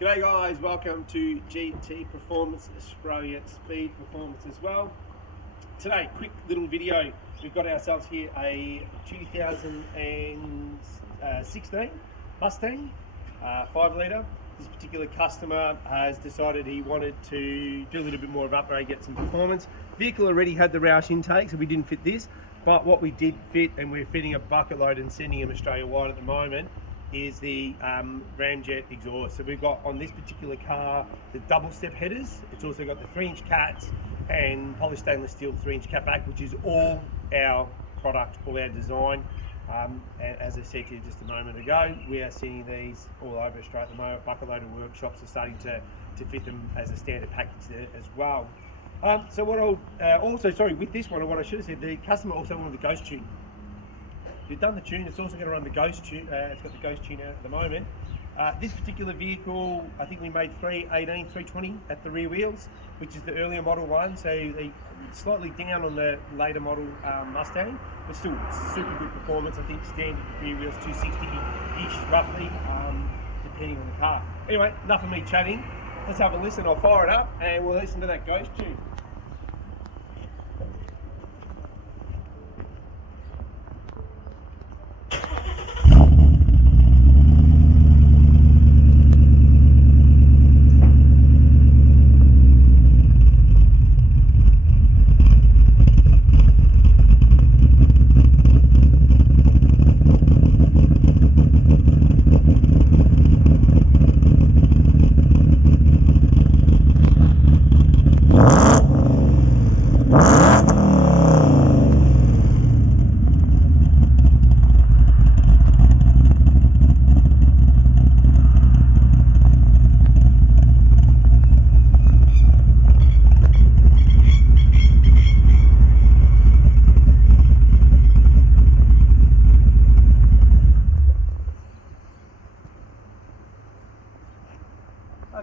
G'day guys, welcome to GT Performance Australia Speed Performance as well. Today, quick little video. We've got ourselves here a 2016 Mustang 5 litre. This particular customer has decided he wanted to do a little bit more of upgrade, get some performance. Vehicle already had the Roush intake, so we didn't fit this, but what we did fit, and we're fitting a bucket load and sending them Australia wide at the moment, is the Ramjet exhaust. So we've got on this particular car the double step headers. It's also got the 3-inch cats and polished stainless steel 3-inch catback, which is all our product, all our design. And as I said to you just a moment ago, we are seeing these all over Australia at the moment. Bucket load of workshops are starting to fit them as a standard package there as well. So what I'll with this one, what I should have said, the customer also wanted the ghost tune. We've done the tune, it's also going to run the ghost tune, it's got the ghost tune out at the moment. This particular vehicle, I think we made 318, 320 at the rear wheels, which is the earlier model one, so they slightly down on the later model Mustang, but still super good performance. I think standard rear wheels 260-ish roughly, depending on the car. Anyway, enough of me chatting, let's have a listen. I'll fire it up and we'll listen to that ghost tune.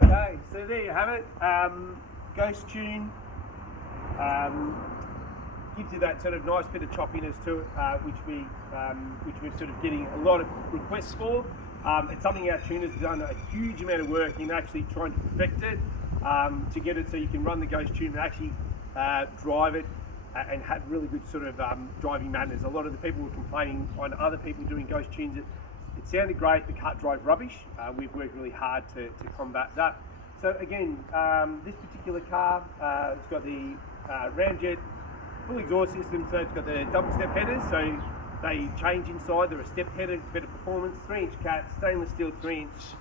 Okay, so there you have it. Ghost tune gives you that sort of nice bit of choppiness to it, which we're sort of getting a lot of requests for. It's something our tuners have done a huge amount of work in actually trying to perfect it, to get it so you can run the ghost tune and actually drive it and have really good sort of driving manners. A lot of the people were complaining on other people doing ghost tunes. It sounded great, the car drove rubbish. We've worked really hard to combat that. So again, this particular car, it's got the Ramjet full exhaust system, so it's got the double step headers, so they change inside. They're a step header, better performance, 3-inch cat, stainless steel 3-inch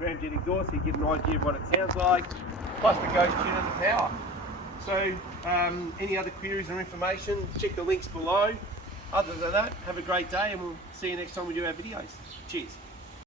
Ramjet exhaust, so you get an idea of what it sounds like, plus the ghost tune and the power. So any other queries or information, check the links below. Other than that, have a great day and we'll see you next time we do our videos. Cheers.